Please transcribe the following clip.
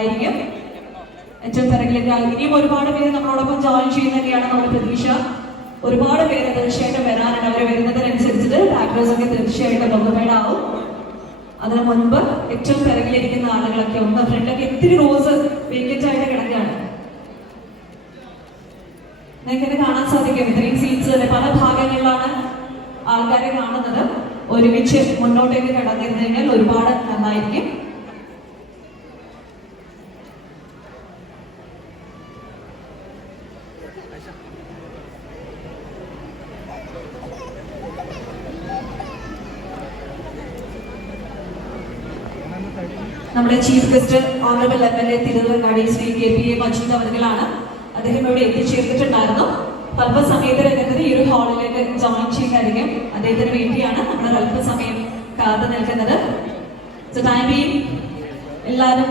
ഉണ്ടായിരിക്കും ഏറ്റവും പിറകിലേക്ക് ഇനിയും ഒരുപാട് പേര് നമ്മളോടൊപ്പം ജോയിൻ ചെയ്യുന്നൊക്കെയാണ് നമ്മുടെ പ്രതീക്ഷ. ഒരുപാട് പേര് തീർച്ചയായിട്ടും വരാനാണ് അവർ വരുന്നതിനനുസരിച്ചിട്ട് ബാക്ക്ഗ്രൗണ്ട്സ് ഒക്കെ തീർച്ചയായിട്ടും ബഹുമേടാവും അതിനു മുൻപ് ഏറ്റവും പിറകിലിരിക്കുന്ന ആളുകളൊക്കെ ഒന്ന് ഫ്രണ്ടൊക്കെ ഇത്തിരി റോസ് വേക്കറ്റ് ആയിട്ട് കിടക്കുകയാണ്. നിങ്ങൾക്ക് കാണാൻ സാധിക്കും. ഇത്രയും സീറ്റ്സ് തന്നെ പല ഭാഗങ്ങളിലാണ് ആൾക്കാരെ കാണുന്നത്. ഒരുമിച്ച് മുന്നോട്ടേക്ക് കടന്നിരുന്നു കഴിഞ്ഞാൽ ഒരുപാട് നന്നായിരിക്കും. നമ്മുടെ chief guest honourable M L A Tirurangadi Shri K P A Majeed അവറുകളാണ് അദ്ദേഹം ഇവിടെ എത്തിച്ചേർന്നിട്ടുണ്ടായിരുന്നു. അല്പസമയത്ത് രംഗത്തിന് ഈ ഒരു ഹാളിലേക്ക് ജോയിൻ ചെയ്യുന്നതായിരിക്കും അദ്ദേഹത്തിന് വേണ്ടിയാണ് നമ്മൾ അല്പസമയം കാത്തു നിൽക്കുന്നത്. എല്ലാവരും